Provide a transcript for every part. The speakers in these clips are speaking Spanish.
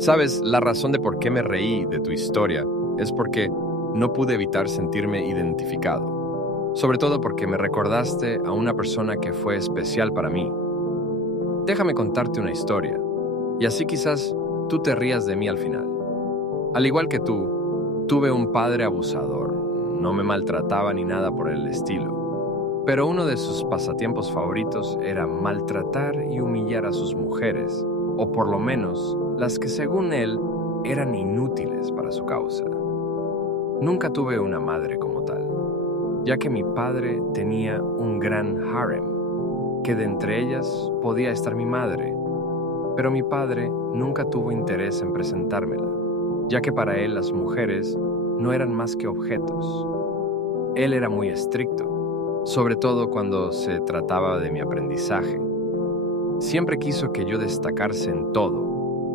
Sabes, la razón de por qué me reí de tu historia es porque no pude evitar sentirme identificado, sobre todo porque me recordaste a una persona que fue especial para mí. Déjame contarte una historia, y así quizás tú te rías de mí al final. Al igual que tú, tuve un padre abusador, no me maltrataba ni nada por el estilo, pero uno de sus pasatiempos favoritos era maltratar y humillar a sus mujeres, o por lo menos las que según él eran inútiles para su causa. Nunca tuve una madre como tal, ya que mi padre tenía un gran harem, que de entre ellas podía estar mi madre, pero mi padre nunca tuvo interés en presentármela, ya que para él las mujeres no eran más que objetos. Él era muy estricto, sobre todo cuando se trataba de mi aprendizaje. Siempre quiso que yo destacase en todo,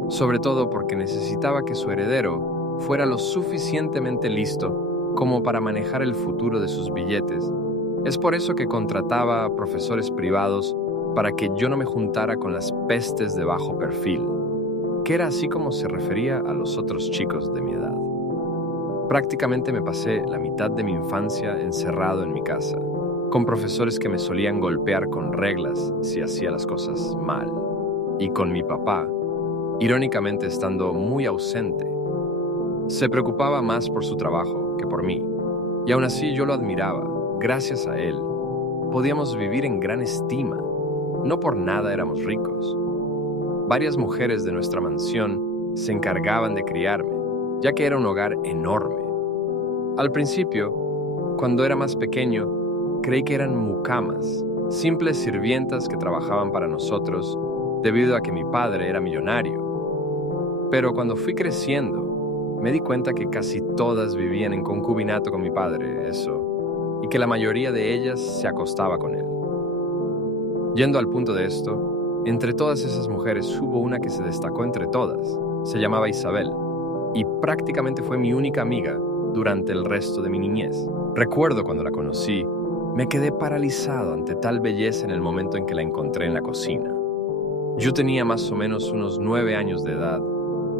sobre todo porque necesitaba que su heredero fuera lo suficientemente listo como para manejar el futuro de sus billetes. Es por eso que contrataba a profesores privados para que yo no me juntara con las pestes de bajo perfil, que era así como se refería a los otros chicos de mi edad. Prácticamente me pasé la mitad de mi infancia encerrado en mi casa, con profesores que me solían golpear con reglas si hacía las cosas mal, y con mi papá, irónicamente estando muy ausente. Se preocupaba más por su trabajo que por mí, y aún así yo lo admiraba. Gracias a él, podíamos vivir en gran estima. No por nada éramos ricos. Varias mujeres de nuestra mansión se encargaban de criarme, ya que era un hogar enorme. Al principio, cuando era más pequeño, creí que eran mucamas, simples sirvientas que trabajaban para nosotros debido a que mi padre era millonario. Pero cuando fui creciendo, me di cuenta que casi todas vivían en concubinato con mi padre, y que la mayoría de ellas se acostaba con él. Yendo al punto de esto, entre todas esas mujeres hubo una que se destacó entre todas. Se llamaba Isabel, y prácticamente fue mi única amiga durante el resto de mi niñez. Recuerdo cuando la conocí, me quedé paralizado ante tal belleza en el momento en que la encontré en la cocina. Yo tenía más o menos unos 9 años de edad.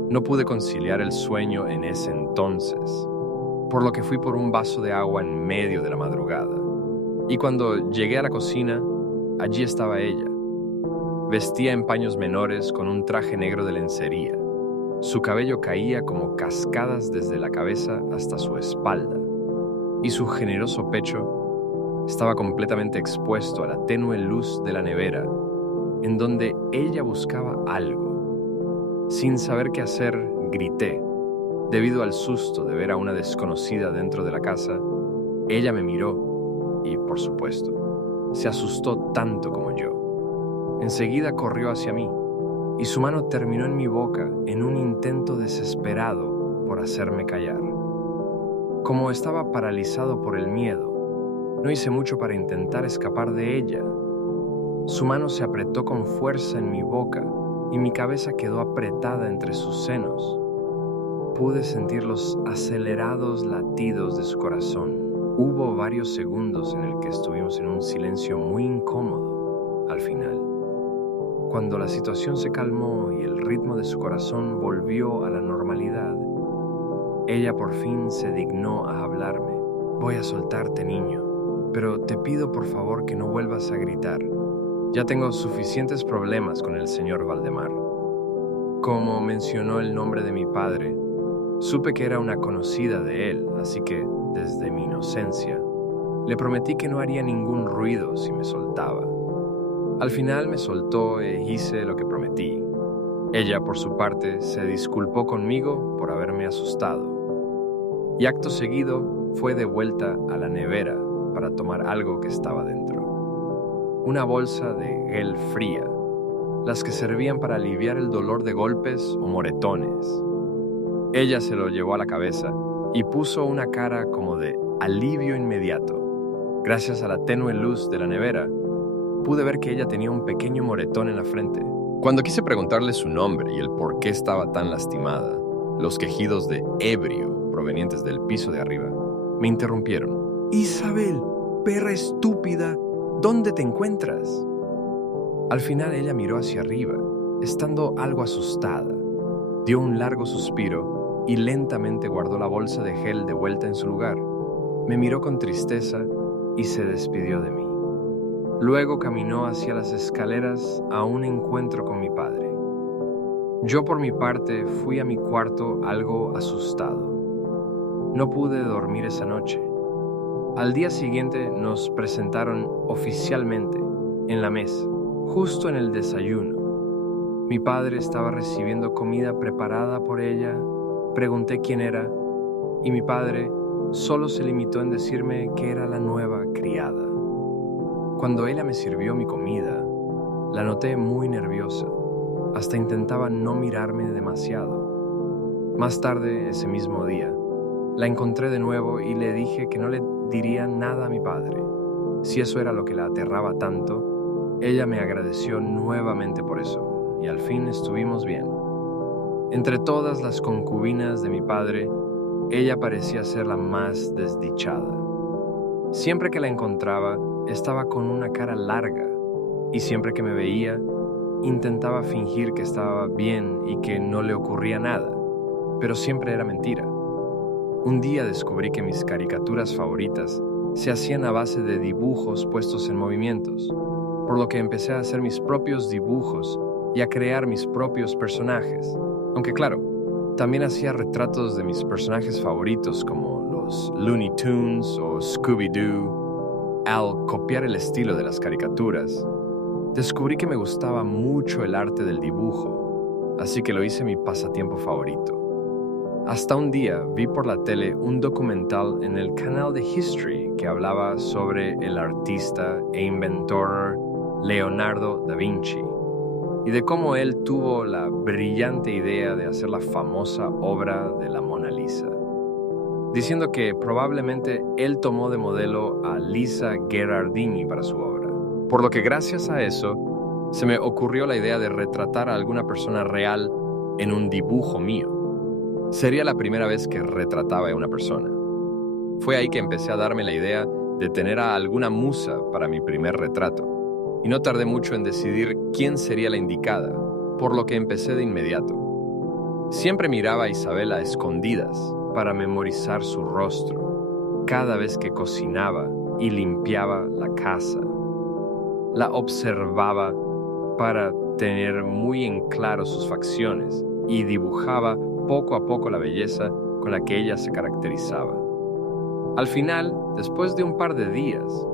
No pude conciliar el sueño en ese entonces, por lo que fui por un vaso de agua en medio de la madrugada. Y cuando llegué a la cocina, allí estaba ella. Vestía en paños menores con un traje negro de lencería. Su cabello caía como cascadas desde la cabeza hasta su espalda, y su generoso pecho estaba completamente expuesto a la tenue luz de la nevera, en donde ella buscaba algo. Sin saber qué hacer, grité. Debido al susto de ver a una desconocida dentro de la casa, ella me miró y, por supuesto, se asustó tanto como yo. Enseguida corrió hacia mí y su mano terminó en mi boca en un intento desesperado por hacerme callar. Como estaba paralizado por el miedo, no hice mucho para intentar escapar de ella. Su mano se apretó con fuerza en mi boca y mi cabeza quedó apretada entre sus senos. Pude sentir los acelerados latidos de su corazón. Hubo varios segundos en el que estuvimos en un silencio muy incómodo. Al final, cuando la situación se calmó y el ritmo de su corazón volvió a la normalidad, ella por fin se dignó a hablarme. Voy a soltarte, niño, pero te pido por favor que no vuelvas a gritar. Ya tengo suficientes problemas con el señor Valdemar. Como mencionó el nombre de mi padre, supe que era una conocida de él, así que, desde mi inocencia, le prometí que no haría ningún ruido si me soltaba. Al final me soltó e hice lo que prometí. Ella, por su parte, se disculpó conmigo por haberme asustado. Y acto seguido fue de vuelta a la nevera para tomar algo que estaba dentro. Una bolsa de gel fría, las que servían para aliviar el dolor de golpes o moretones. Ella se lo llevó a la cabeza y puso una cara como de alivio inmediato. Gracias a la tenue luz de la nevera, pude ver que ella tenía un pequeño moretón en la frente. Cuando quise preguntarle su nombre y el por qué estaba tan lastimada, los quejidos de ebrio provenientes del piso de arriba me interrumpieron. Isabel, perra estúpida, ¿dónde te encuentras? Al final ella miró hacia arriba, estando algo asustada, Dio un largo suspiro y lentamente guardó la bolsa de gel de vuelta en su lugar. Me miró con tristeza y se despidió de mí. Luego caminó hacia las escaleras a un encuentro con mi padre. Yo por mi parte fui a mi cuarto algo asustado. No pude dormir esa noche. Al día siguiente nos presentaron oficialmente en la mesa, justo en el desayuno. Mi padre estaba recibiendo comida preparada por ella. Pregunté quién era y mi padre solo se limitó en decirme que era la nueva criada. Cuando ella me sirvió mi comida, la noté muy nerviosa. Hasta intentaba no mirarme demasiado. Más tarde, ese mismo día, la encontré de nuevo y le dije que no le diría nada a mi padre. Si eso era lo que la aterraba tanto, ella me agradeció nuevamente por eso, y al fin estuvimos bien. Entre todas las concubinas de mi padre, ella parecía ser la más desdichada. Siempre que la encontraba, estaba con una cara larga, y siempre que me veía, intentaba fingir que estaba bien y que no le ocurría nada, pero siempre era mentira. Un día descubrí que mis caricaturas favoritas se hacían a base de dibujos puestos en movimientos, por lo que empecé a hacer mis propios dibujos y a crear mis propios personajes. Aunque claro, también hacía retratos de mis personajes favoritos como los Looney Tunes o Scooby-Doo. Al copiar el estilo de las caricaturas, descubrí que me gustaba mucho el arte del dibujo, así que lo hice mi pasatiempo favorito. Hasta un día vi por la tele un documental en el canal de History que hablaba sobre el artista e inventor Leonardo da Vinci y de cómo él tuvo la brillante idea de hacer la famosa obra de la Mona Lisa, diciendo que probablemente él tomó de modelo a Lisa Gherardini para su obra. Por lo que gracias a eso, se me ocurrió la idea de retratar a alguna persona real en un dibujo mío. Sería la primera vez que retrataba a una persona. Fue ahí que empecé a darme la idea de tener a alguna musa para mi primer retrato, y no tardé mucho en decidir quién sería la indicada, por lo que empecé de inmediato. Siempre miraba a Isabel a escondidas para memorizar su rostro, cada vez que cocinaba y limpiaba la casa. La observaba para tener muy en claro sus facciones y dibujaba poco a poco la belleza con la que ella se caracterizaba. Al final, después de un par de días,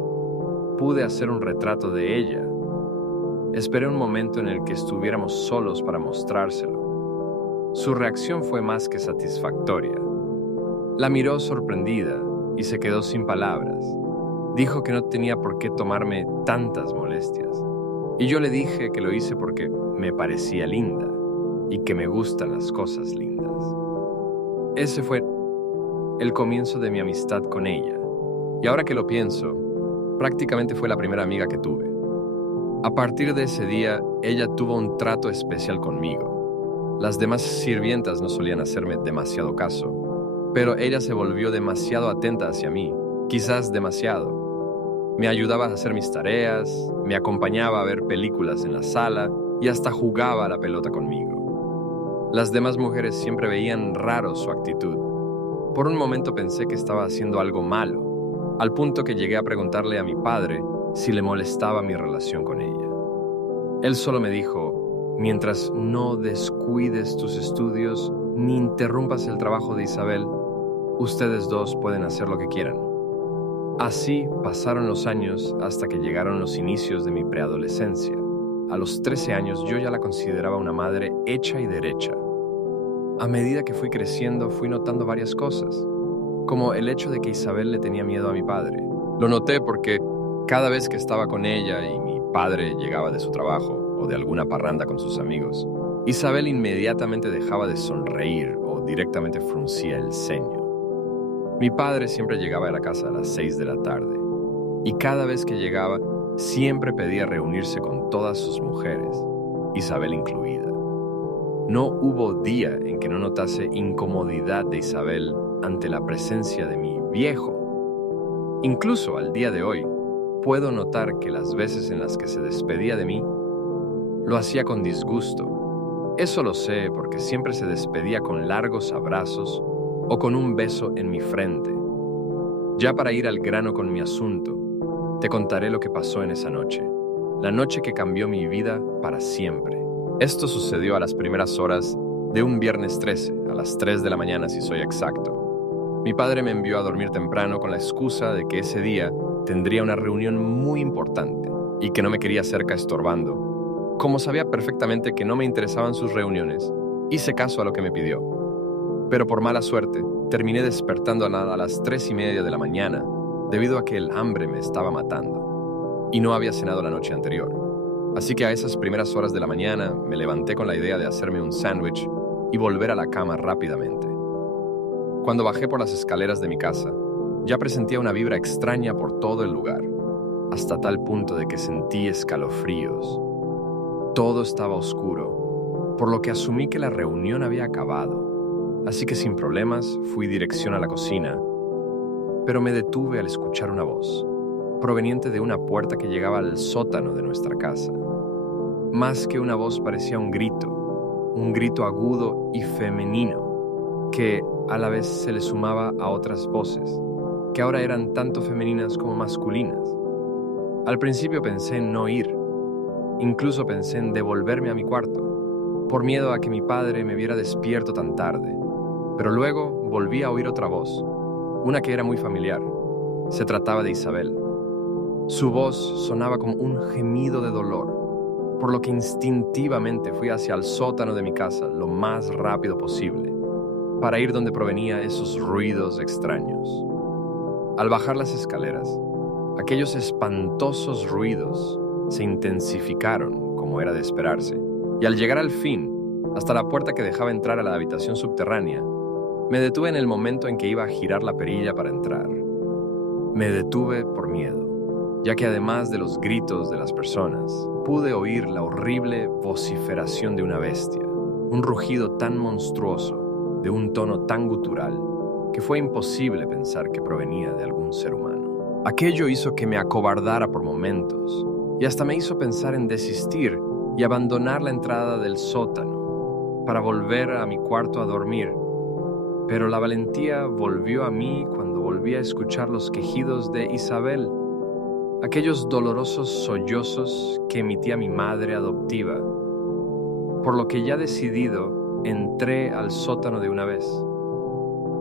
pude hacer un retrato de ella. Esperé un momento en el que estuviéramos solos para mostrárselo. Su reacción fue más que satisfactoria. La miró sorprendida y se quedó sin palabras. Dijo que no tenía por qué tomarme tantas molestias. Y yo le dije que lo hice porque me parecía linda y que me gustan las cosas lindas. Ese fue el comienzo de mi amistad con ella. Y ahora que lo pienso, prácticamente fue la primera amiga que tuve. A partir de ese día, ella tuvo un trato especial conmigo. Las demás sirvientas no solían hacerme demasiado caso, pero ella se volvió demasiado atenta hacia mí, quizás demasiado. Me ayudaba a hacer mis tareas, me acompañaba a ver películas en la sala y hasta jugaba a la pelota conmigo. Las demás mujeres siempre veían raro su actitud. Por un momento pensé que estaba haciendo algo malo, al punto que llegué a preguntarle a mi padre si le molestaba mi relación con ella. Él solo me dijo: mientras no descuides tus estudios ni interrumpas el trabajo de Isabel, ustedes dos pueden hacer lo que quieran. Así pasaron los años hasta que llegaron los inicios de mi preadolescencia. A los 13 años yo ya la consideraba una madre hecha y derecha. A medida que fui creciendo fui notando varias cosas, como el hecho de que Isabel le tenía miedo a mi padre. Lo noté porque cada vez que estaba con ella y mi padre llegaba de su trabajo o de alguna parranda con sus amigos, Isabel inmediatamente dejaba de sonreír o directamente fruncía el ceño. Mi padre siempre llegaba a la casa a las 6 de la tarde y cada vez que llegaba siempre pedía reunirse con todas sus mujeres, Isabel incluida. No hubo día en que no notase incomodidad de Isabel ante la presencia de mi viejo. Incluso al día de hoy, puedo notar que las veces en las que se despedía de mí, lo hacía con disgusto. Eso lo sé porque siempre se despedía con largos abrazos o con un beso en mi frente. Ya para ir al grano con mi asunto, te contaré lo que pasó en esa noche. La noche que cambió mi vida para siempre. Esto sucedió a las primeras horas de un viernes 13, a las 3 de la mañana si soy exacto. Mi padre me envió a dormir temprano con la excusa de que ese día tendría una reunión muy importante y que no me quería cerca estorbando. Como sabía perfectamente que no me interesaban sus reuniones, hice caso a lo que me pidió. Pero por mala suerte, terminé despertando a las 3:30 de la mañana debido a que el hambre me estaba matando y no había cenado la noche anterior. Así que a esas primeras horas de la mañana me levanté con la idea de hacerme un sándwich y volver a la cama rápidamente. Cuando bajé por las escaleras de mi casa, ya presentía una vibra extraña por todo el lugar, hasta tal punto de que sentí escalofríos. Todo estaba oscuro, por lo que asumí que la reunión había acabado, así que sin problemas fui dirección a la cocina, pero me detuve al escuchar una voz, proveniente de una puerta que llegaba al sótano de nuestra casa. Más que una voz parecía un grito agudo y femenino, que a la vez se le sumaba a otras voces, que ahora eran tanto femeninas como masculinas. Al principio pensé en no ir, incluso pensé en devolverme a mi cuarto, por miedo a que mi padre me viera despierto tan tarde. Pero luego volví a oír otra voz, una que era muy familiar. Se trataba de Isabel. Su voz sonaba como un gemido de dolor, por lo que instintivamente fui hacia el sótano de mi casa lo más rápido posible, para ir donde provenía esos ruidos extraños. Al bajar las escaleras, aquellos espantosos ruidos se intensificaron, como era de esperarse, y al llegar al fin, hasta la puerta que dejaba entrar a la habitación subterránea, me detuve en el momento en que iba a girar la perilla para entrar. Me detuve por miedo, ya que además de los gritos de las personas, pude oír la horrible vociferación de una bestia, un rugido tan monstruoso, de un tono tan gutural, que fue imposible pensar que provenía de algún ser humano. Aquello hizo que me acobardara por momentos, y hasta me hizo pensar en desistir y abandonar la entrada del sótano, para volver a mi cuarto a dormir. Pero la valentía volvió a mí cuando volví a escuchar los quejidos de Isabel, aquellos dolorosos sollozos que emitía mi madre adoptiva, por lo que ya decidido, entré al sótano de una vez.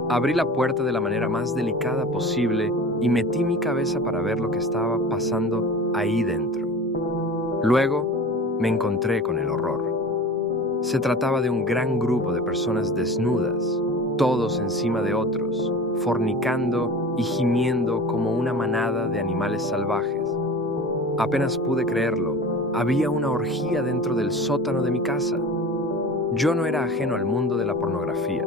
Abrí la puerta de la manera más delicada posible y metí mi cabeza para ver lo que estaba pasando ahí dentro. Luego me encontré con el horror. Se trataba de un gran grupo de personas desnudas, todos encima de otros, fornicando y gimiendo como una manada de animales salvajes. Apenas pude creerlo, había una orgía dentro del sótano de mi casa. Yo no era ajeno al mundo de la pornografía.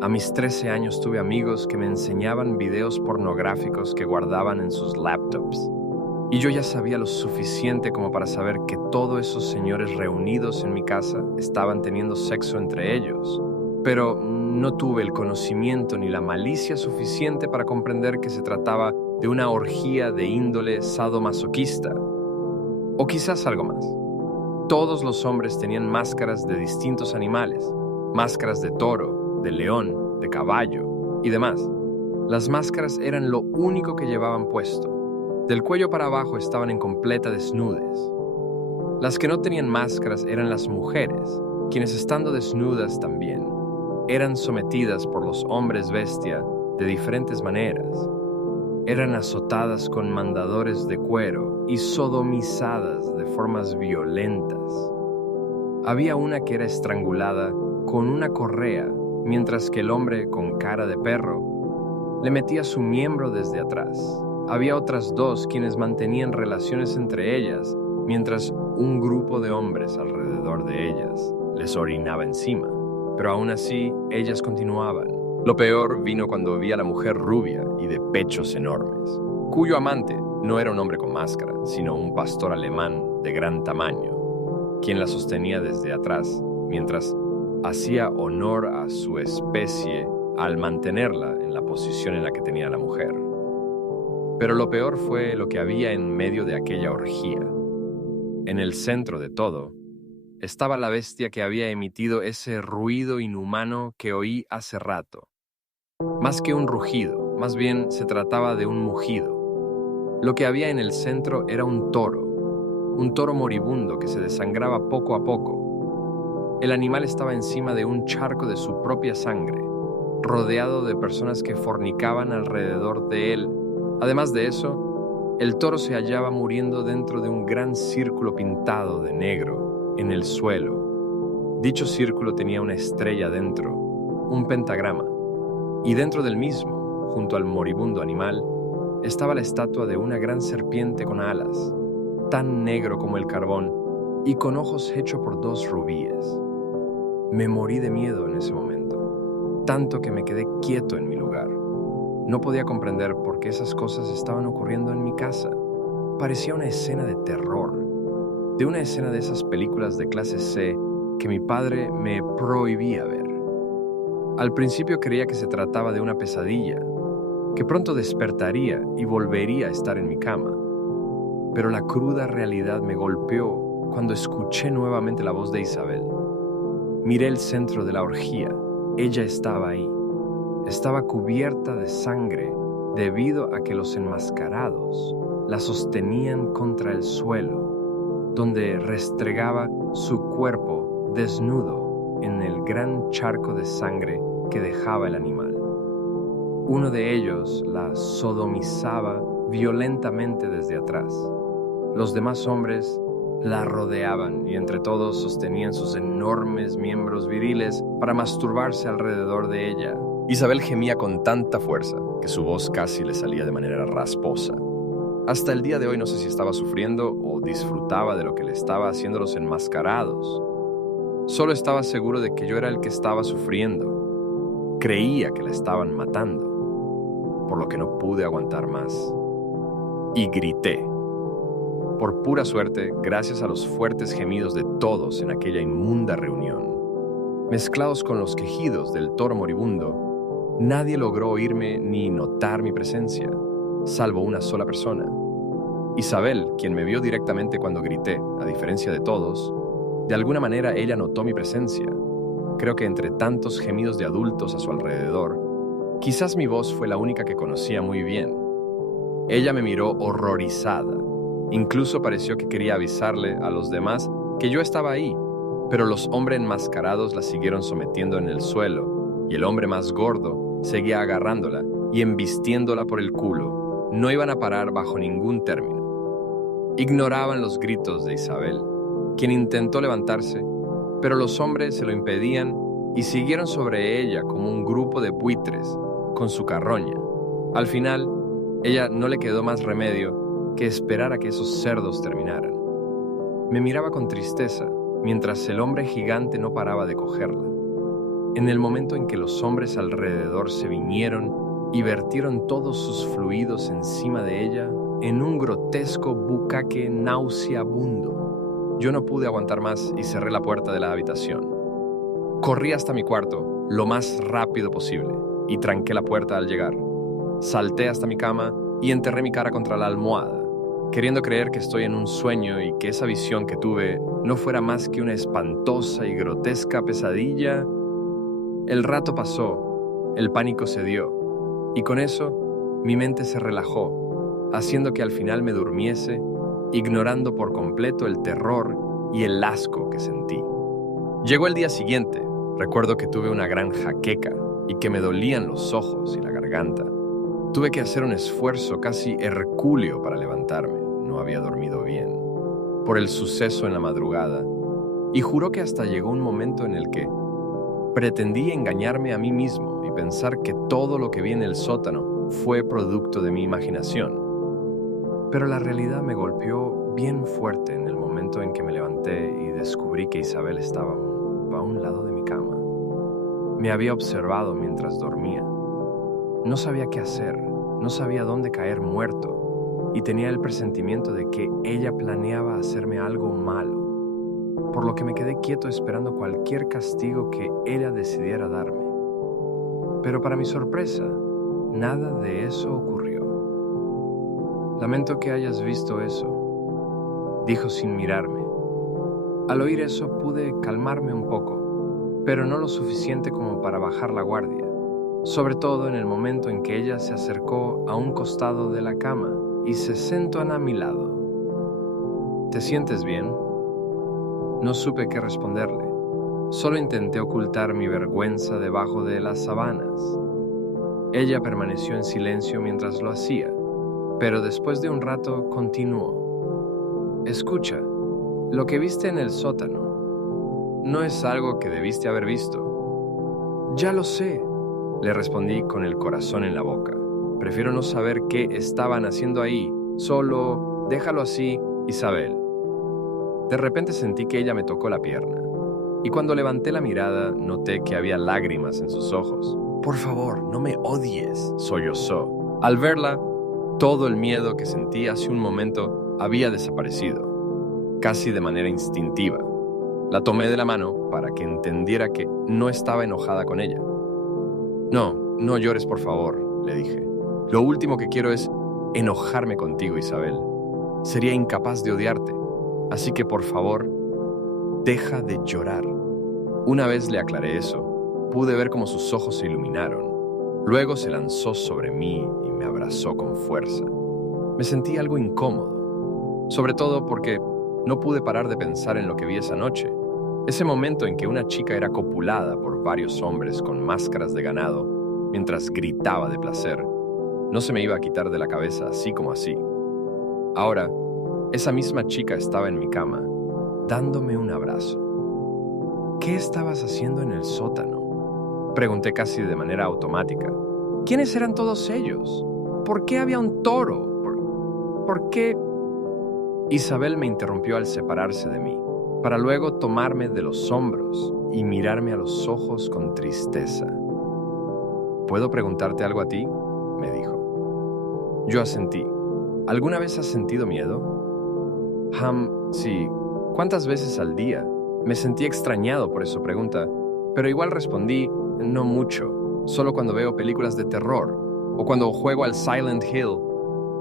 A mis 13 años tuve amigos que me enseñaban videos pornográficos que guardaban en sus laptops. Y yo ya sabía lo suficiente como para saber que todos esos señores reunidos en mi casa estaban teniendo sexo entre ellos. Pero no tuve el conocimiento ni la malicia suficiente para comprender que se trataba de una orgía de índole sadomasoquista. O quizás algo más. Todos los hombres tenían máscaras de distintos animales, máscaras de toro, de león, de caballo y demás. Las máscaras eran lo único que llevaban puesto. Del cuello para abajo estaban en completa desnudez. Las que no tenían máscaras eran las mujeres, quienes estando desnudas también, eran sometidas por los hombres bestia de diferentes maneras. Eran azotadas con mandadores de cuero y sodomizadas de formas violentas. Había una que era estrangulada con una correa, mientras que el hombre con cara de perro le metía su miembro desde atrás. Había otras dos quienes mantenían relaciones entre ellas, mientras un grupo de hombres alrededor de ellas les orinaba encima. Pero aún así, ellas continuaban. Lo peor vino cuando vi a la mujer rubia y de pechos enormes, cuyo amante no era un hombre con máscara, sino un pastor alemán de gran tamaño, quien la sostenía desde atrás, mientras hacía honor a su especie al mantenerla en la posición en la que tenía la mujer. Pero lo peor fue lo que había en medio de aquella orgía. En el centro de todo, estaba la bestia que había emitido ese ruido inhumano que oí hace rato. Más que un rugido, más bien se trataba de un mugido. Lo que había en el centro era un toro moribundo que se desangraba poco a poco. El animal estaba encima de un charco de su propia sangre, rodeado de personas que fornicaban alrededor de él. Además de eso, el toro se hallaba muriendo dentro de un gran círculo pintado de negro en el suelo. Dicho círculo tenía una estrella dentro, un pentagrama, y dentro del mismo, junto al moribundo animal, estaba la estatua de una gran serpiente con alas, tan negro como el carbón y con ojos hechos por 2 rubíes. Me morí de miedo en ese momento, tanto que me quedé quieto en mi lugar. No podía comprender por qué esas cosas estaban ocurriendo en mi casa. Parecía una escena de terror, de una escena de esas películas de clase C que mi padre me prohibía ver. Al principio creía que se trataba de una pesadilla, que pronto despertaría y volvería a estar en mi cama. Pero la cruda realidad me golpeó cuando escuché nuevamente la voz de Isabel. Miré el centro de la orgía. Ella estaba ahí. Estaba cubierta de sangre debido a que los enmascarados la sostenían contra el suelo, donde restregaba su cuerpo desnudo en el gran charco de sangre que dejaba el animal. Uno de ellos la sodomizaba violentamente desde atrás. Los demás hombres la rodeaban y entre todos sostenían sus enormes miembros viriles para masturbarse alrededor de ella. Isabel gemía con tanta fuerza que su voz casi le salía de manera rasposa. Hasta el día de hoy no sé si estaba sufriendo o disfrutaba de lo que le estaba haciendo los enmascarados. Solo estaba seguro de que yo era el que estaba sufriendo. Creía que la estaban matando, por lo que no pude aguantar más. Y grité. Por pura suerte, gracias a los fuertes gemidos de todos en aquella inmunda reunión, mezclados con los quejidos del toro moribundo, nadie logró oírme ni notar mi presencia, salvo una sola persona. Isabel, quien me vio directamente cuando grité, a diferencia de todos, de alguna manera ella notó mi presencia. Creo que entre tantos gemidos de adultos a su alrededor, quizás mi voz fue la única que conocía muy bien. Ella me miró horrorizada. Incluso pareció que quería avisarle a los demás que yo estaba ahí, pero los hombres enmascarados la siguieron sometiendo en el suelo y el hombre más gordo seguía agarrándola y embistiéndola por el culo. No iban a parar bajo ningún término. Ignoraban los gritos de Isabel, quien intentó levantarse, pero los hombres se lo impedían y siguieron sobre ella como un grupo de buitres con su carroña. Al final, ella no le quedó más remedio que esperar a que esos cerdos terminaran. Me miraba con tristeza mientras el hombre gigante no paraba de cogerla. En el momento en que los hombres alrededor se vinieron y vertieron todos sus fluidos encima de ella en un grotesco bucaque nauseabundo, yo no pude aguantar más y cerré la puerta de la habitación. Corrí hasta mi cuarto lo más rápido posible y tranqué la puerta al llegar. Salté hasta mi cama y enterré mi cara contra la almohada, queriendo creer que estoy en un sueño y que esa visión que tuve no fuera más que una espantosa y grotesca pesadilla. El rato pasó, el pánico cedió, y con eso mi mente se relajó, haciendo que al final me durmiese, ignorando por completo el terror y el asco que sentí. Llegó el día siguiente. Recuerdo que tuve una gran jaqueca y que me dolían los ojos y la garganta. Tuve que hacer un esfuerzo casi hercúleo para levantarme. No había dormido bien por el suceso en la madrugada, y juró que hasta llegó un momento en el que pretendí engañarme a mí mismo y pensar que todo lo que vi en el sótano fue producto de mi imaginación. Pero la realidad me golpeó bien fuerte en el momento en que me levanté y descubrí que Isabel estaba a un lado de mi cama. Me había observado mientras dormía. No sabía qué hacer, no sabía dónde caer muerto, y tenía el presentimiento de que ella planeaba hacerme algo malo, por lo que me quedé quieto esperando cualquier castigo que ella decidiera darme. Pero para mi sorpresa, nada de eso ocurrió. Lamento que hayas visto eso, dijo sin mirarme. Al oír eso pude calmarme un poco, pero no lo suficiente como para bajar la guardia, sobre todo en el momento en que ella se acercó a un costado de la cama y se sentó a mi lado. ¿Te sientes bien? No supe qué responderle. Solo intenté ocultar mi vergüenza debajo de las sábanas. Ella permaneció en silencio mientras lo hacía, pero después de un rato continuó. Escucha, lo que viste en el sótano no es algo que debiste haber visto. Ya lo sé, le respondí con el corazón en la boca. Prefiero no saber qué estaban haciendo ahí. Solo déjalo así, Isabel. De repente sentí que ella me tocó la pierna, y cuando levanté la mirada noté que había lágrimas en sus ojos. Por favor, no me odies, sollozó. Al verla, todo el miedo que sentí hace un momento había desaparecido, casi de manera instintiva. La tomé de la mano para que entendiera que no estaba enojada con ella. No llores, por favor, le dije. Lo último que quiero es enojarme contigo, Isabel. Sería incapaz de odiarte. Así que, por favor, deja de llorar. Una vez le aclaré eso, pude ver cómo sus ojos se iluminaron. Luego se lanzó sobre mí y me abrazó con fuerza. Me sentí algo incómodo, sobre todo porque no pude parar de pensar en lo que vi esa noche. Ese momento en que una chica era copulada por varios hombres con máscaras de ganado, mientras gritaba de placer, no se me iba a quitar de la cabeza así como así. Ahora, esa misma chica estaba en mi cama, dándome un abrazo. ¿Qué estabas haciendo en el sótano?, pregunté casi de manera automática. ¿Quiénes eran todos ellos? ¿Por qué había un toro? ¿Por qué? Isabel me interrumpió al separarse de mí, para luego tomarme de los hombros y mirarme a los ojos con tristeza. ¿Puedo preguntarte algo a ti?, me dijo. Yo asentí. ¿Alguna vez has sentido miedo? Sí. ¿Cuántas veces al día? Me sentí extrañado por esa pregunta, pero igual respondí, no mucho, solo cuando veo películas de terror o cuando juego al Silent Hill,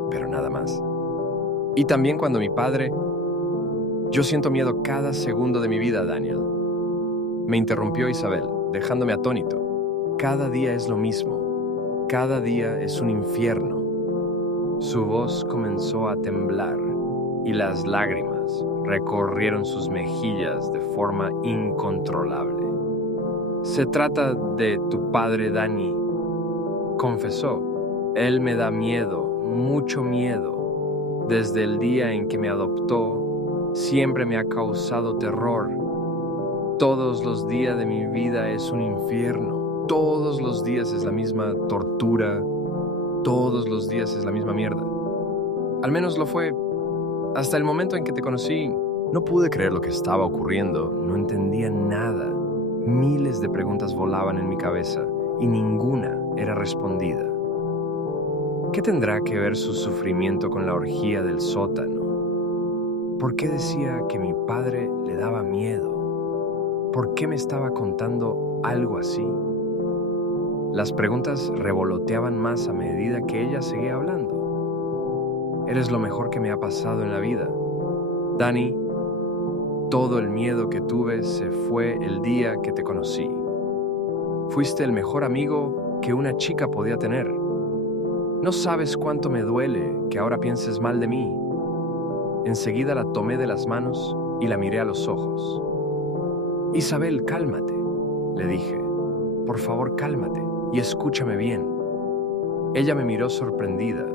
pero nada más. Y también cuando mi padre... Yo siento miedo cada segundo de mi vida, Daniel. Me interrumpió Isabel, dejándome atónito. Cada día es lo mismo. Cada día es un infierno. Su voz comenzó a temblar y las lágrimas recorrieron sus mejillas de forma incontrolable. Se trata de tu padre, Danny, confesó. Él me da miedo, mucho miedo. Desde el día en que me adoptó, siempre me ha causado terror. Todos los días de mi vida es un infierno. Todos los días es la misma tortura. Todos los días es la misma mierda. Al menos lo fue hasta el momento en que te conocí. No pude creer lo que estaba ocurriendo. No entendía nada. Miles de preguntas volaban en mi cabeza y ninguna era respondida. ¿Qué tendrá que ver su sufrimiento con la orgía del sótano? ¿Por qué decía que mi padre le daba miedo? ¿Por qué me estaba contando algo así? Las preguntas revoloteaban más a medida que ella seguía hablando. Eres lo mejor que me ha pasado en la vida, Danny. Todo el miedo que tuve se fue el día que te conocí. Fuiste el mejor amigo que una chica podía tener. No sabes cuánto me duele que ahora pienses mal de mí. Enseguida la tomé de las manos y la miré a los ojos. Isabel, cálmate, le dije. Por favor, cálmate y escúchame bien. Ella me miró sorprendida.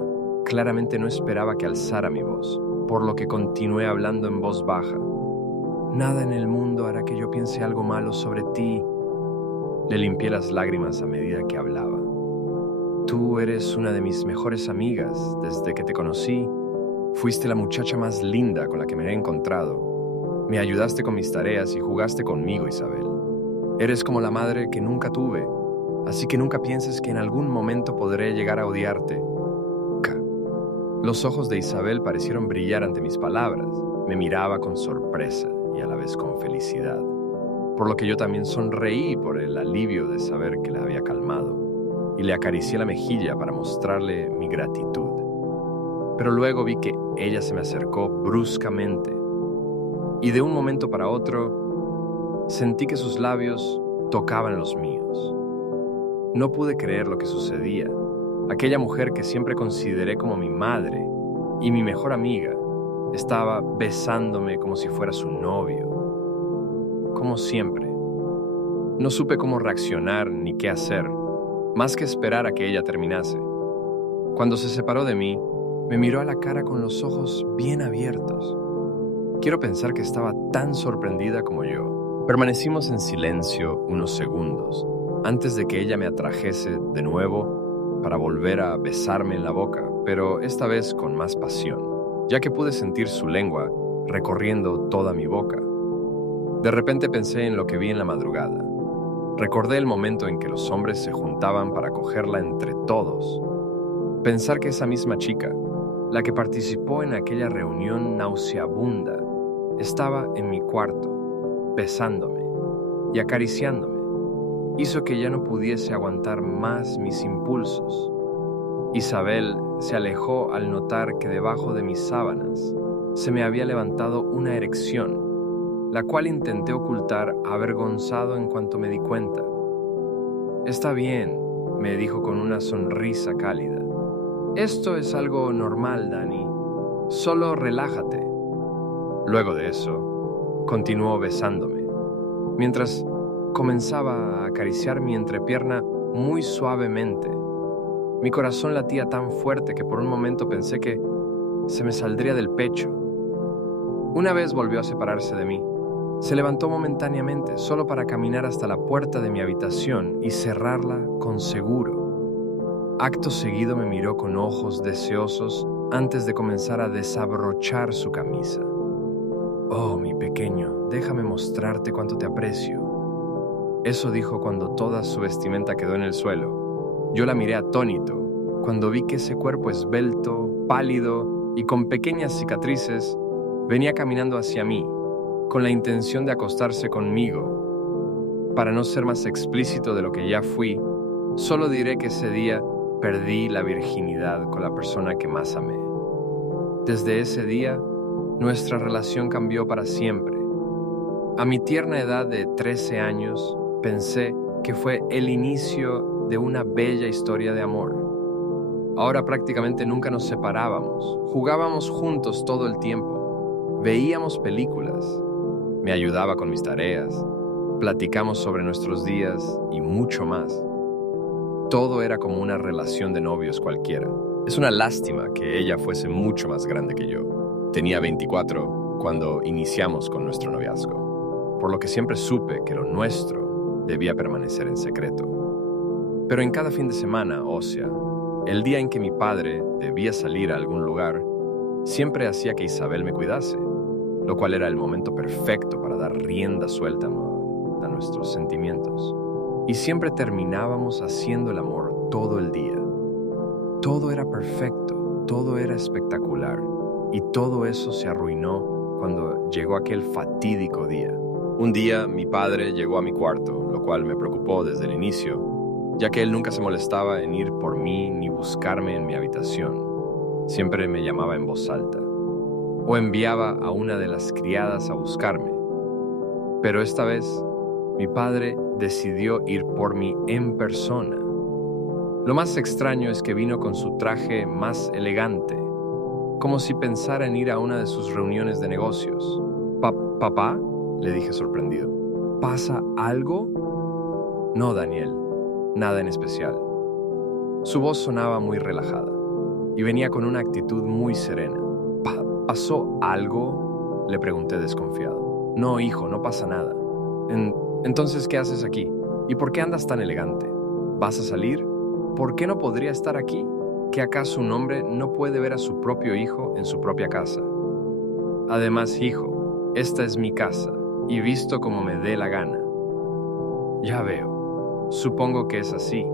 Claramente no esperaba que alzara mi voz, por lo que continué hablando en voz baja. Nada en el mundo hará que yo piense algo malo sobre ti. Le limpié las lágrimas a medida que hablaba. Tú eres una de mis mejores amigas desde que te conocí. Fuiste la muchacha más linda con la que me he encontrado. Me ayudaste con mis tareas y jugaste conmigo, Isabel. Eres como la madre que nunca tuve, así que nunca pienses que en algún momento podré llegar a odiarte. Nunca. Los ojos de Isabel parecieron brillar ante mis palabras. Me miraba con sorpresa y a la vez con felicidad, por lo que yo también sonreí por el alivio de saber que la había calmado, y le acaricié la mejilla para mostrarle mi gratitud. Pero luego vi que ella se me acercó bruscamente. y de un momento para otro sentí que sus labios tocaban los míos. No pude creer lo que sucedía. Aquella mujer que siempre consideré como mi madre y mi mejor amiga estaba besándome como si fuera su novio. Como siempre. No supe cómo reaccionar ni qué hacer, más que esperar a que ella terminase. Cuando se separó de mí, me miró a la cara con los ojos bien abiertos. Quiero pensar que estaba tan sorprendida como yo. Permanecimos en silencio unos segundos, antes de que ella me atrajese de nuevo para volver a besarme en la boca, pero esta vez con más pasión, ya que pude sentir su lengua recorriendo toda mi boca. De repente pensé en lo que vi en la madrugada. Recordé el momento en que los hombres se juntaban para cogerla entre todos. Pensar que esa misma chica, la que participó en aquella reunión nauseabunda, estaba en mi cuarto, besándome y acariciándome, hizo que ya no pudiese aguantar más mis impulsos. Isabel se alejó al notar que debajo de mis sábanas se me había levantado una erección, la cual intenté ocultar avergonzado en cuanto me di cuenta. «Está bien», me dijo con una sonrisa cálida. «Esto es algo normal, Dani. Solo relájate». Luego de eso, continuó besándome, mientras comenzaba a acariciar mi entrepierna muy suavemente. Mi corazón latía tan fuerte que por un momento pensé que se me saldría del pecho. Una vez volvió a separarse de mí. Se levantó momentáneamente, solo para caminar hasta la puerta de mi habitación y cerrarla con seguro. Acto seguido me miró con ojos deseosos antes de comenzar a desabrochar su camisa. «Oh, mi pequeño, déjame mostrarte cuánto te aprecio». Eso dijo cuando toda su vestimenta quedó en el suelo. Yo la miré atónito cuando vi que ese cuerpo esbelto, pálido y con pequeñas cicatrices venía caminando hacia mí, con la intención de acostarse conmigo. Para no ser más explícito de lo que ya fui, solo diré que ese día perdí la virginidad con la persona que más amé. Desde ese día, nuestra relación cambió para siempre. A mi tierna edad de 13 años, pensé que fue el inicio de una bella historia de amor. Ahora prácticamente nunca nos separábamos, jugábamos juntos todo el tiempo, veíamos películas, me ayudaba con mis tareas, platicamos sobre nuestros días y mucho más. Todo era como una relación de novios cualquiera. Es una lástima que ella fuese mucho más grande que yo. Tenía 24 cuando iniciamos con nuestro noviazgo, por lo que siempre supe que lo nuestro debía permanecer en secreto. Pero en cada fin de semana, o sea, el día en que mi padre debía salir a algún lugar, siempre hacía que Isabel me cuidase, lo cual era el momento perfecto para dar rienda suelta a nuestros sentimientos. Y siempre terminábamos haciendo el amor todo el día. Todo era perfecto, todo era espectacular, y todo eso se arruinó cuando llegó aquel fatídico día. Un día mi padre llegó a mi cuarto, lo cual me preocupó desde el inicio, ya que él nunca se molestaba en ir por mí ni buscarme en mi habitación. Siempre me llamaba en voz alta, o enviaba a una de las criadas a buscarme. Pero esta vez, mi padre decidió ir por mí en persona. Lo más extraño es que vino con su traje más elegante, como si pensara en ir a una de sus reuniones de negocios. ¿Papá?, le dije sorprendido. ¿Pasa algo? No, Daniel, nada en especial. Su voz sonaba muy relajada y venía con una actitud muy serena. ¿Pasó algo?, le pregunté desconfiado. No, hijo, no pasa nada. Entonces, ¿qué haces aquí? ¿Y por qué andas tan elegante? ¿Vas a salir? ¿Por qué no podría estar aquí? ¿Que acaso un hombre no puede ver a su propio hijo en su propia casa? Además, hijo, esta es mi casa, y visto como me dé la gana. Ya veo. Supongo que es así.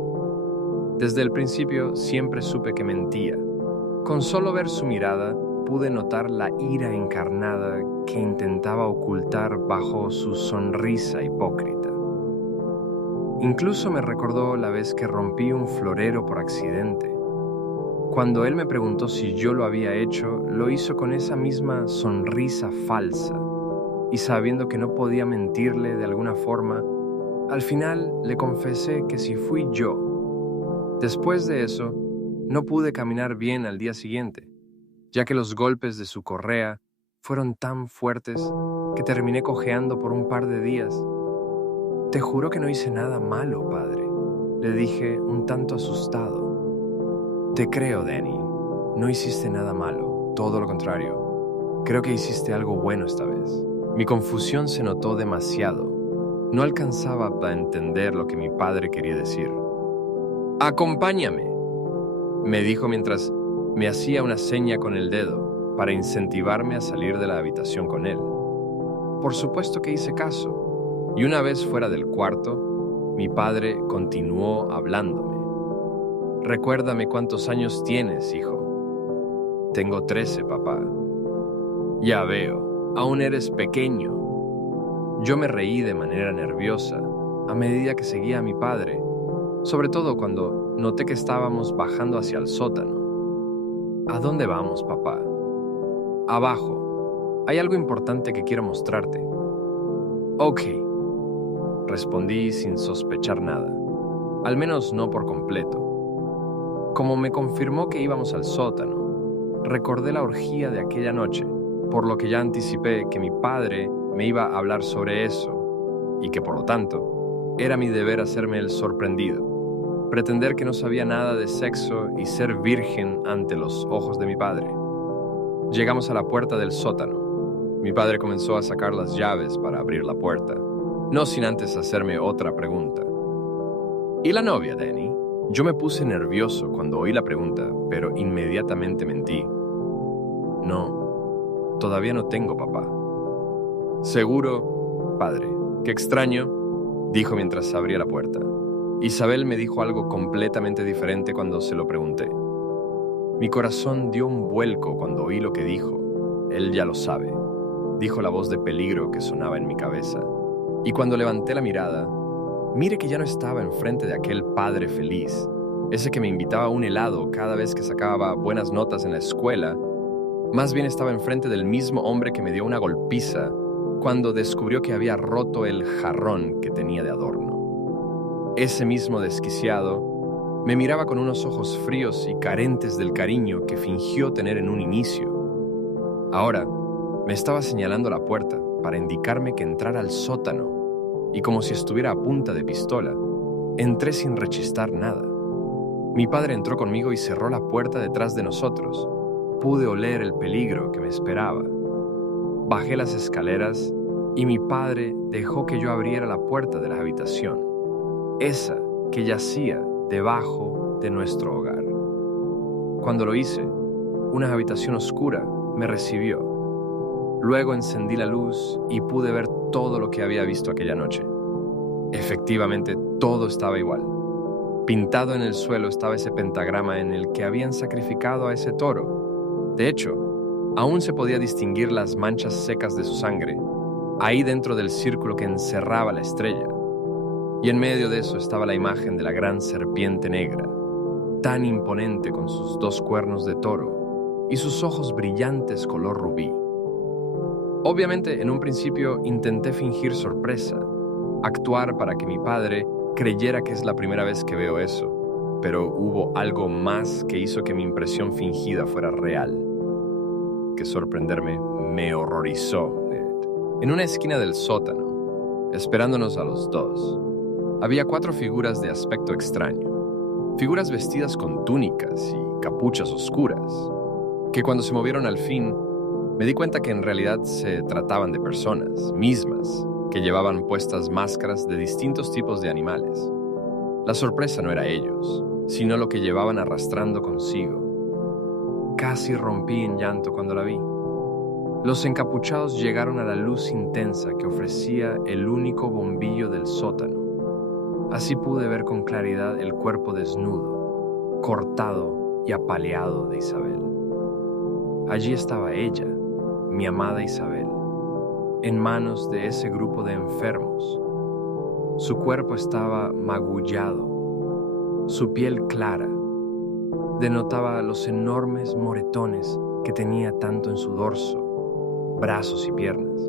Desde el principio siempre supe que mentía. Con solo ver su mirada, pude notar la ira encarnada que intentaba ocultar bajo su sonrisa hipócrita. Incluso me recordó la vez que rompí un florero por accidente. Cuando él me preguntó si yo lo había hecho, lo hizo con esa misma sonrisa falsa, y sabiendo que no podía mentirle de alguna forma, al final le confesé que si fui yo. Después de eso, no pude caminar bien al día siguiente, ya que los golpes de su correa fueron tan fuertes que terminé cojeando por un par de días. Te juro que no hice nada malo, padre, le dije un tanto asustado. Te creo, Danny. No hiciste nada malo, todo lo contrario. Creo que hiciste algo bueno esta vez. Mi confusión se notó demasiado. No alcanzaba a entender lo que mi padre quería decir. «Acompáñame», me dijo mientras me hacía una seña con el dedo para incentivarme a salir de la habitación con él. Por supuesto que hice caso, y una vez fuera del cuarto, mi padre continuó hablándome. «Recuérdame cuántos años tienes, hijo». «Tengo 13, papá». «Ya veo, aún eres pequeño». Yo me reí de manera nerviosa a medida que seguía a mi padre, sobre todo cuando noté que estábamos bajando hacia el sótano. «¿A dónde vamos, papá?» «Abajo. Hay algo importante que quiero mostrarte». «Ok», respondí sin sospechar nada, al menos no por completo. Como me confirmó que íbamos al sótano, recordé la orgía de aquella noche, por lo que ya anticipé que mi padre me iba a hablar sobre eso, y que por lo tanto, era mi deber hacerme el sorprendido, pretender que no sabía nada de sexo y ser virgen ante los ojos de mi padre. Llegamos a la puerta del sótano. Mi padre comenzó a sacar las llaves para abrir la puerta, no sin antes hacerme otra pregunta. «¿Y la novia, Danny?» Yo me puse nervioso cuando oí la pregunta, pero inmediatamente mentí. «No, todavía no tengo, papá». «¿Seguro, padre? Qué extraño», dijo mientras abría la puerta. Isabel me dijo algo completamente diferente cuando se lo pregunté. Mi corazón dio un vuelco cuando oí lo que dijo. «Él ya lo sabe», dijo la voz de peligro que sonaba en mi cabeza. Y cuando levanté la mirada, mire que ya no estaba enfrente de aquel padre feliz, ese que me invitaba a un helado cada vez que sacaba buenas notas en la escuela. Más bien estaba enfrente del mismo hombre que me dio una golpiza cuando descubrió que había roto el jarrón que tenía de adorno. Ese mismo desquiciado me miraba con unos ojos fríos y carentes del cariño que fingió tener en un inicio. Ahora me estaba señalando la puerta para indicarme que entrara al sótano, y como si estuviera a punta de pistola, entré sin rechistar nada. Mi padre entró conmigo y cerró la puerta detrás de nosotros. Pude oler el peligro que me esperaba. Bajé las escaleras y mi padre dejó que yo abriera la puerta de la habitación, esa que yacía debajo de nuestro hogar. Cuando lo hice, una habitación oscura me recibió. Luego encendí la luz y pude ver todo lo que había visto aquella noche. Efectivamente, todo estaba igual. Pintado en el suelo estaba ese pentagrama en el que habían sacrificado a ese toro. De hecho, aún se podía distinguir las manchas secas de su sangre, ahí dentro del círculo que encerraba la estrella. Y en medio de eso estaba la imagen de la gran serpiente negra, tan imponente con sus 2 cuernos de toro y sus ojos brillantes color rubí. Obviamente, en un principio intenté fingir sorpresa, actuar para que mi padre creyera que es la primera vez que veo eso, pero hubo algo más que hizo que mi impresión fingida fuera real. Que sorprenderme me horrorizó. En una esquina del sótano, esperándonos a los dos, había 4 figuras de aspecto extraño, figuras vestidas con túnicas y capuchas oscuras, que cuando se movieron al fin, me di cuenta que en realidad se trataban de personas mismas que llevaban puestas máscaras de distintos tipos de animales. La sorpresa no era ellos, sino lo que llevaban arrastrando consigo. Casi rompí en llanto cuando la vi. Los encapuchados llegaron a la luz intensa que ofrecía el único bombillo del sótano. Así pude ver con claridad el cuerpo desnudo, cortado y apaleado de Isabel. Allí estaba ella, mi amada Isabel, en manos de ese grupo de enfermos. Su cuerpo estaba magullado, su piel clara denotaba los enormes moretones que tenía tanto en su dorso, brazos y piernas.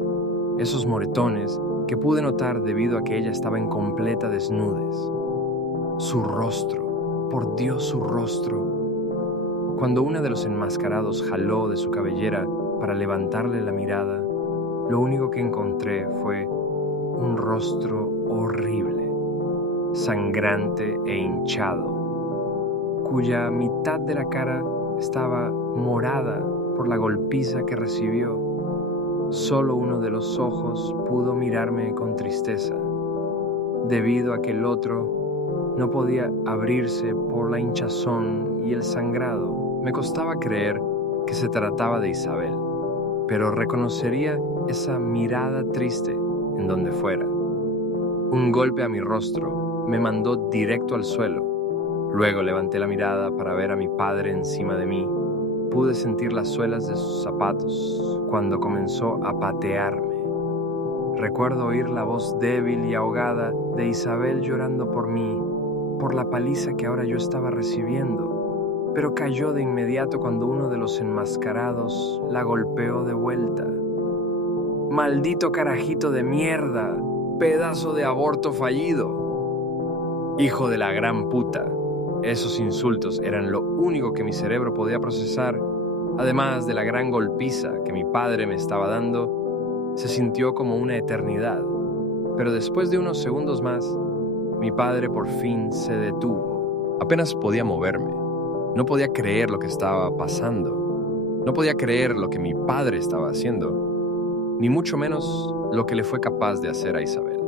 esos moretones que pude notar debido a que ella estaba en completa desnudez. Su rostro, por Dios, su rostro. Cuando uno de los enmascarados jaló de su cabellera para levantarle la mirada, lo único que encontré fue un rostro horrible, sangrante e hinchado, cuya mitad de la cara estaba morada por la golpiza que recibió. Solo uno de los ojos pudo mirarme con tristeza, debido a que el otro no podía abrirse por la hinchazón y el sangrado. Me costaba creer que se trataba de Isabel, pero reconocería esa mirada triste en donde fuera. Un golpe a mi rostro me mandó directo al suelo. Luego levanté la mirada para ver a mi padre encima de mí. Pude sentir las suelas de sus zapatos cuando comenzó a patearme. Recuerdo oír la voz débil y ahogada de Isabel llorando por mí, por la paliza que ahora yo estaba recibiendo, pero cayó de inmediato cuando uno de los enmascarados la golpeó de vuelta. ¡Maldito carajito de mierda! ¡Pedazo de aborto fallido! ¡Hijo de la gran puta! Esos insultos eran lo único que mi cerebro podía procesar. Además de la gran golpiza que mi padre me estaba dando, se sintió como una eternidad. Pero después de unos segundos más, mi padre por fin se detuvo. Apenas podía moverme. No podía creer lo que estaba pasando. No podía creer lo que mi padre estaba haciendo, ni mucho menos lo que le fue capaz de hacer a Isabel.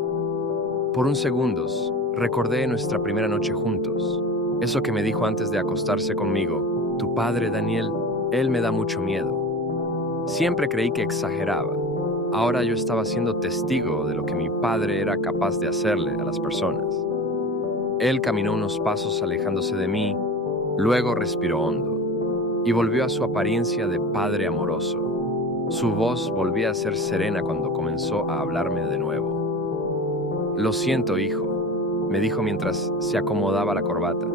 Por un segundo recordé nuestra primera noche juntos. Eso que me dijo antes de acostarse conmigo: tu padre, Daniel, él me da mucho miedo. Siempre creí que exageraba. Ahora yo estaba siendo testigo de lo que mi padre era capaz de hacerle a las personas. Él caminó unos pasos alejándose de mí, luego respiró hondo y volvió a su apariencia de padre amoroso. Su voz volvía a ser serena cuando comenzó a hablarme de nuevo. Lo siento, hijo, me dijo mientras se acomodaba la corbata.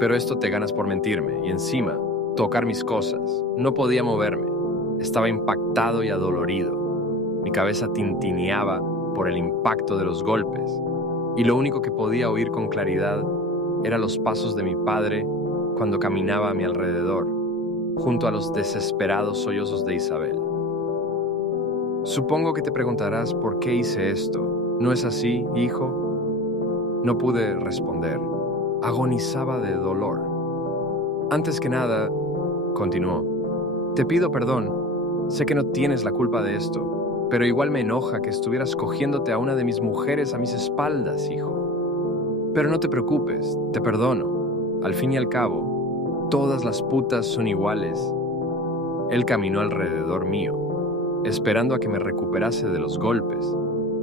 Pero esto te ganas por mentirme y encima tocar mis cosas. No podía moverme. Estaba impactado y adolorido. Mi cabeza tintineaba por el impacto de los golpes y lo único que podía oír con claridad eran los pasos de mi padre cuando caminaba a mi alrededor, junto a los desesperados sollozos de Isabel. Supongo que te preguntarás por qué hice esto. ¿No es así, hijo? No pude responder. Agonizaba de dolor. Antes que nada, continuó, te pido perdón. Sé que no tienes la culpa de esto, pero igual me enoja que estuvieras cogiéndote a una de mis mujeres a mis espaldas, hijo. Pero no te preocupes, te perdono. Al fin y al cabo, todas las putas son iguales. Él caminó alrededor mío, esperando a que me recuperase de los golpes,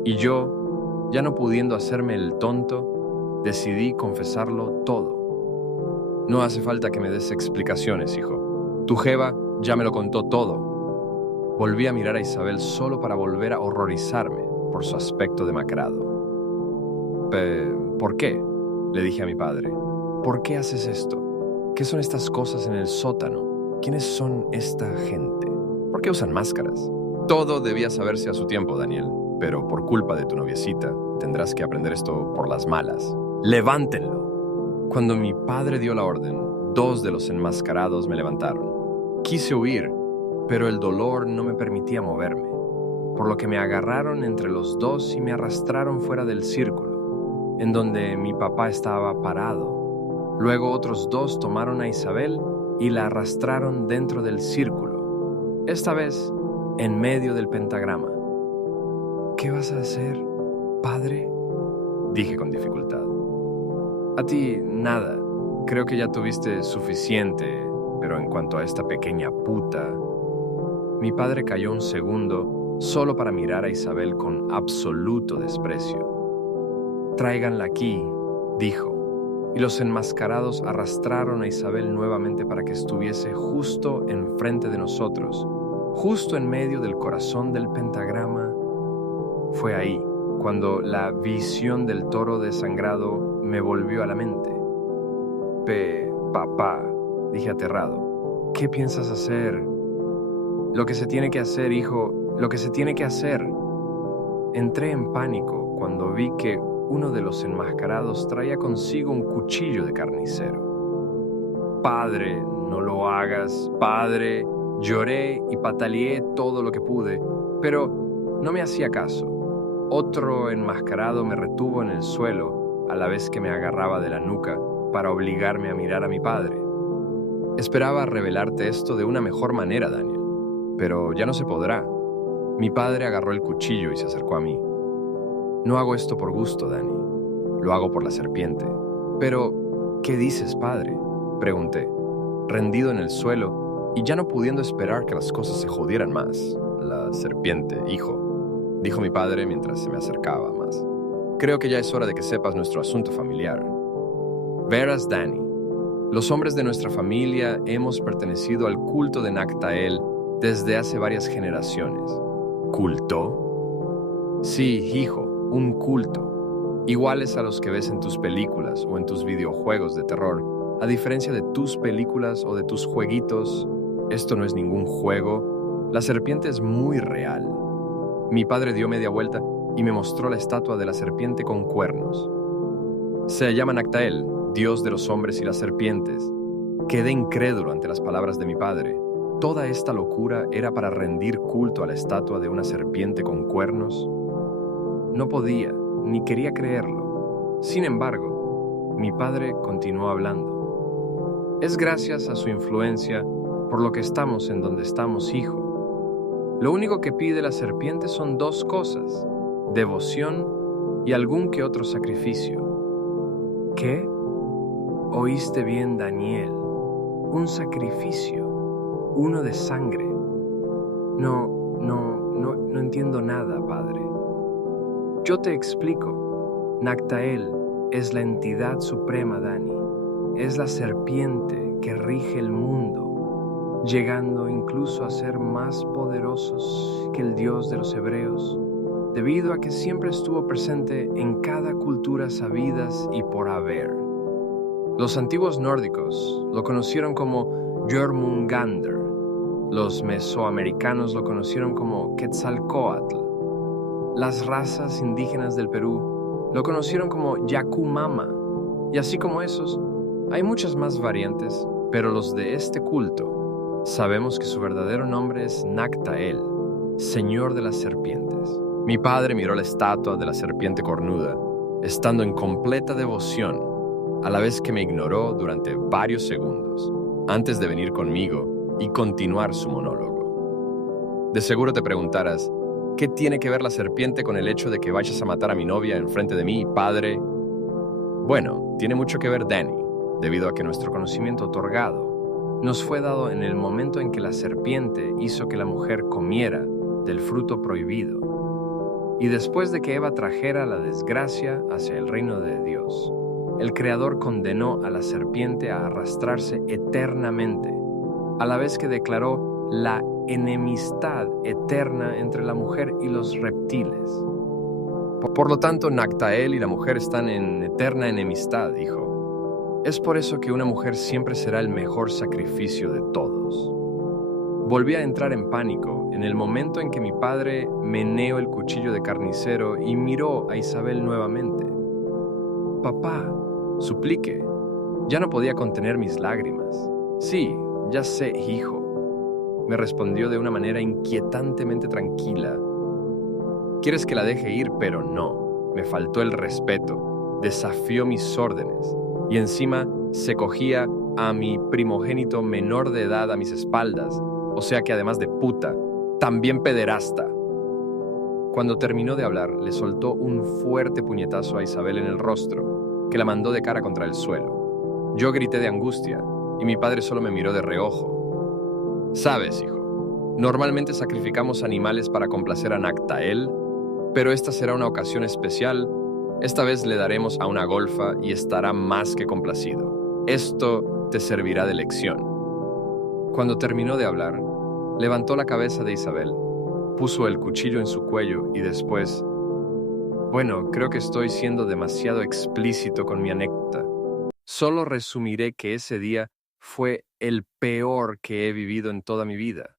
y yo, ya no pudiendo hacerme el tonto, decidí confesarlo todo. No hace falta que me des explicaciones, hijo. Tu jeva ya me lo contó todo. Volví a mirar a Isabel solo para volver a horrorizarme por su aspecto demacrado. ¿Por qué?, le dije a mi padre. ¿Por qué haces esto? ¿Qué son estas cosas en el sótano? ¿Quiénes son esta gente? ¿Por qué usan máscaras? Todo debía saberse a su tiempo, Daniel, pero por culpa de tu noviecita tendrás que aprender esto por las malas. ¡Levántenlo! Cuando mi padre dio la orden, 2 de los enmascarados me levantaron. Quise huir, pero el dolor no me permitía moverme, por lo que me agarraron entre los 2 y me arrastraron fuera del círculo, en donde mi papá estaba parado. Luego otros 2 tomaron a Isabel y la arrastraron dentro del círculo, esta vez en medio del pentagrama. ¿Qué vas a hacer, padre?, dije con dificultad. A ti, nada. Creo que ya tuviste suficiente, pero en cuanto a esta pequeña puta... Mi padre cayó un segundo solo para mirar a Isabel con absoluto desprecio. Tráiganla aquí, dijo, y los enmascarados arrastraron a Isabel nuevamente para que estuviese justo enfrente de nosotros, justo en medio del corazón del pentagrama. Fue ahí cuando la visión del toro desangrado me volvió a la mente. Papá, dije aterrado, ¿qué piensas hacer? Lo que se tiene que hacer, hijo, lo que se tiene que hacer. Entré en pánico cuando vi que uno de los enmascarados traía consigo un cuchillo de carnicero. «Padre, no lo hagas, padre». Lloré y pataleé todo lo que pude, pero no me hacía caso. Otro enmascarado me retuvo en el suelo a la vez que me agarraba de la nuca para obligarme a mirar a mi padre. Esperaba revelarte esto de una mejor manera, Daniel, pero ya no se podrá. Mi padre agarró el cuchillo y se acercó a mí. No hago esto por gusto, Dani. Lo hago por la serpiente. Pero, ¿qué dices, padre?, pregunté, rendido en el suelo y ya no pudiendo esperar que las cosas se jodieran más. La serpiente, hijo, dijo mi padre mientras se me acercaba más. Creo que ya es hora de que sepas nuestro asunto familiar. Verás, Dani, los hombres de nuestra familia hemos pertenecido al culto de Nactael desde hace varias generaciones. ¿Culto? Sí, hijo, un culto. Iguales a los que ves en tus películas o en tus videojuegos de terror. A diferencia de tus películas o de tus jueguitos, esto no es ningún juego. La serpiente es muy real. Mi padre dio media vuelta y me mostró la estatua de la serpiente con cuernos. Se llama Nactael, dios de los hombres y las serpientes. Quedé incrédulo ante las palabras de mi padre. ¿Toda esta locura era para rendir culto a la estatua de una serpiente con cuernos? No podía, ni quería creerlo. Sin embargo, mi padre continuó hablando. Es gracias a su influencia por lo que estamos en donde estamos, hijo. Lo único que pide la serpiente son dos cosas: devoción y algún que otro sacrificio. ¿Qué? Oíste bien, Daniel. Un sacrificio. Uno de sangre. No entiendo nada, padre. Yo te explico. Nactael es la entidad suprema, Dani. Es la serpiente que rige el mundo, llegando incluso a ser más poderosos que el Dios de los hebreos, debido a que siempre estuvo presente en cada cultura sabidas y por haber. Los antiguos nórdicos lo conocieron como Jörmungandr. Los mesoamericanos lo conocieron como Quetzalcóatl. Las razas indígenas del Perú lo conocieron como Yacumama. Y así como esos, hay muchas más variantes, pero los de este culto sabemos que su verdadero nombre es Nactael, Señor de las Serpientes. Mi padre miró la estatua de la serpiente cornuda, estando en completa devoción, a la vez que me ignoró durante varios segundos, antes de venir conmigo y continuar su monólogo. De seguro te preguntarás, ¿qué tiene que ver la serpiente con el hecho de que vayas a matar a mi novia enfrente de mí, padre? Bueno, tiene mucho que ver, Danny, debido a que nuestro conocimiento otorgado nos fue dado en el momento en que la serpiente hizo que la mujer comiera del fruto prohibido. Y después de que Eva trajera la desgracia hacia el reino de Dios, el Creador condenó a la serpiente a arrastrarse eternamente, a la vez que declaró la enemistad eterna entre la mujer y los reptiles. Por lo tanto, Nactael y la mujer están en eterna enemistad, hijo. Es por eso que una mujer siempre será el mejor sacrificio de todos. Volví a entrar en pánico en el momento en que mi padre meneó el cuchillo de carnicero y miró a Isabel nuevamente. Papá, supliqué. Ya no podía contener mis lágrimas. Sí, ya sé, hijo, me respondió de una manera inquietantemente tranquila. Quieres que la deje ir, pero no. Me faltó el respeto, desafió mis órdenes y encima se cogía a mi primogénito menor de edad a mis espaldas, o sea que además de puta, también pederasta. Cuando terminó de hablar, le soltó un fuerte puñetazo a Isabel en el rostro, que la mandó de cara contra el suelo. Yo grité de angustia y mi padre solo me miró de reojo. Sabes, hijo, normalmente sacrificamos animales para complacer a Nactael, pero esta será una ocasión especial. Esta vez le daremos a una golfa y estará más que complacido. Esto te servirá de lección. Cuando terminó de hablar, levantó la cabeza de Isabel, puso el cuchillo en su cuello y después... Bueno, creo que estoy siendo demasiado explícito con mi anécdota. Solo resumiré que ese día fue el peor que he vivido en toda mi vida.